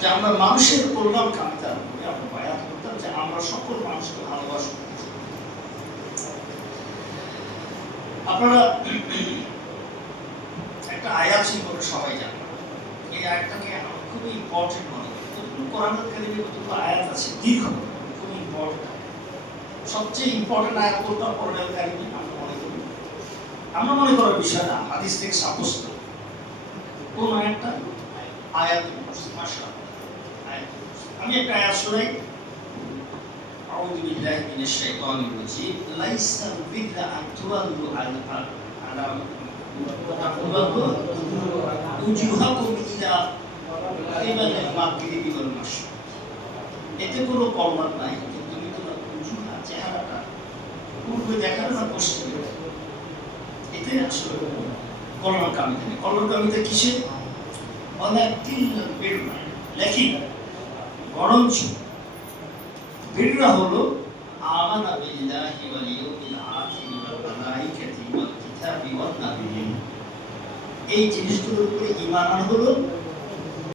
যে আমরা মানুষের কল্যাণ কামিতা করে আমরা বায়াত করতাম যে আমরা সকল মানুষকে ভালোবাসব। আপনারা একটা আয়াত সম্পর্কে সবাই জানেন, এই আয়াতটাকে আমার খুবই ইম্পর্টেন্ট মনে করি। যতটুকু কোরআনের কারিমে যতটুকু আয়াত আছে দীর্ঘ, খুব ইম্পর্টেন্ট। সবচেয়ে ইম্পর্টেন্ট আয়াত কোনটা কোরআনের কারিমে আমরা মনে করার বিষয় না, হাদিস থেকে সাব্যস্ত কোন আয়াতটা আয়াত মাশাআল্লাহ। আমি একটা আয়াত শোনাই, আউযু বিল্লাহি মিনাশ শাইতানির রাজীম। লাইসাল বিররা আন তুওয়াল্লু আলা উজুহাকুম ইলা কিবালিল মাগরিবি ওয়াল মাশরিক। এতে কোনো কল্যাণ নাই যে তুমি তোমার উজুহা চেহারাটা পূর্বে দেখাবে না পশ্চিমে, এতে আসলে কল্যাণকামিতা নেই। কল্যাণকামিতা কিসে? অনেকদিন বেরোনা লেখি বরঞ্চ বিররা হলো আমানা বিল্লাহি ওয়াল ইয়াউমিল আখির ওয়াল মালাইকাতি ওয়াল কিতাবি ওয়ান নাবিয়্যিন। এই জিনিসগুলোর উপরে ঈমান আনা হলো